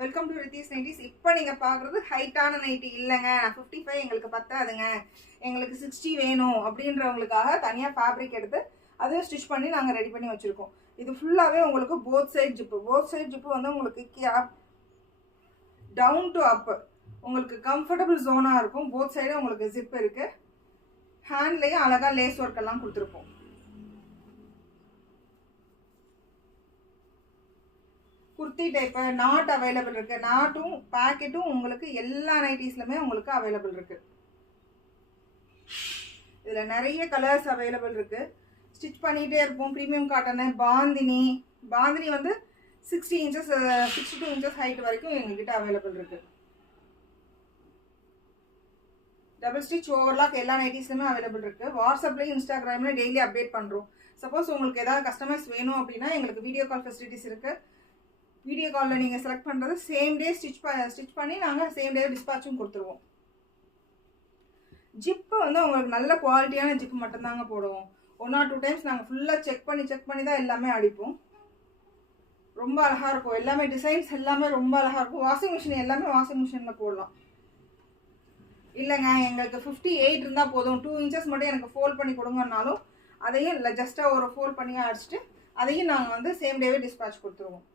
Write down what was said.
Welcome to Ritheesh nighties. இப்போ நீங்கள் பார்க்குறது ஹைட்டான நைட்டி இல்லைங்க, 55 எங்களுக்கு பத்தாதுங்க, எங்களுக்கு 60 வேணும் அப்படின்றவங்களுக்காக தனியாக ஃபேப்ரிக் எடுத்து அதை ஸ்டிச் பண்ணி நாங்கள் ரெடி பண்ணி வச்சுருக்கோம். இது ஃபுல்லாகவே உங்களுக்கு போத் சைட் ஜிப்பு வந்து உங்களுக்கு டவுன் டு அப் உங்களுக்கு கம்ஃபர்டபுள் ஜோனாக இருக்கும். போத் சைடும் உங்களுக்கு ஜிப் இருக்குது. ஹேண்ட்லேயும் அழகாக லேஸ் ஒர்க் எல்லாம் கொடுத்துருப்போம். குர்த்தி டைப்பு நாட் அவைலபிள் இருக்குது. நாட்டும் பேக்கெட்டும் உங்களுக்கு எல்லா நைட்டிஸ்லுமே உங்களுக்கு அவைலபிள் இருக்குது. இதில் நிறைய கலர்ஸ் அவைலபிள் இருக்குது. ஸ்டிச் பண்ணிகிட்டே இருப்போம். ப்ரீமியம் காட்டனு, பாந்தினி வந்து 60 இன்ச்சஸ் 62 இன்ச்சஸ் ஹைட் வரைக்கும் எங்ககிட்ட அவைலபிள் இருக்குது. டபுள் ஸ்டிச் ஓவர்லாக் எல்லா நைட்டிஸ்லுமே அவைலபிள் இருக்குது. வாட்ஸ்அப்லேயும் இன்ஸ்டாகிராம்லேயும் டெய்லி அப்டேட் பண்ணுறோம். சப்போஸ் உங்களுக்கு ஏதாவது கஸ்டமைஸ் வேணும் அப்படின்னா எங்களுக்கு வீடியோ கால் ஃபெசிலிட்டிஸ் இருக்குது. வீடியோ காலில் நீங்கள் செலக்ட் பண்ணுறது சேம் டே ஸ்டிச் பண்ணி நாங்கள் சேம் டே டிஸ்பேச்சும் கொடுத்துருவோம். ஜிப்பு வந்து உங்களுக்கு நல்ல குவாலிட்டியான ஜிப்பு மட்டும்தாங்க போடுவோம். 1 or 2 டைம்ஸ் நாங்கள் ஃபுல்லாக செக் பண்ணி தான் எல்லாமே அடிப்போம். ரொம்ப அழகாக இருக்கும். எல்லாமே டிசைன்ஸ் எல்லாமே ரொம்ப அழகாக இருக்கும். வாஷிங் மிஷின் எல்லாமே வாஷிங் மிஷினில் போடலாம். இல்லைங்க எங்களுக்கு 58 இருந்தால் போதும், 2 இன்ச்சஸ் மட்டும் எனக்கு ஃபோல்ட் பண்ணி கொடுங்கன்னாலும் அதையும் இல்லை, ஜஸ்ட்டாக ஒரு ஃபோல்ட் பண்ணி அடிச்சுட்டு அதையும் நாங்கள் வந்து சேம் டேவே டிஸ்பேச் கொடுத்துருவோம்.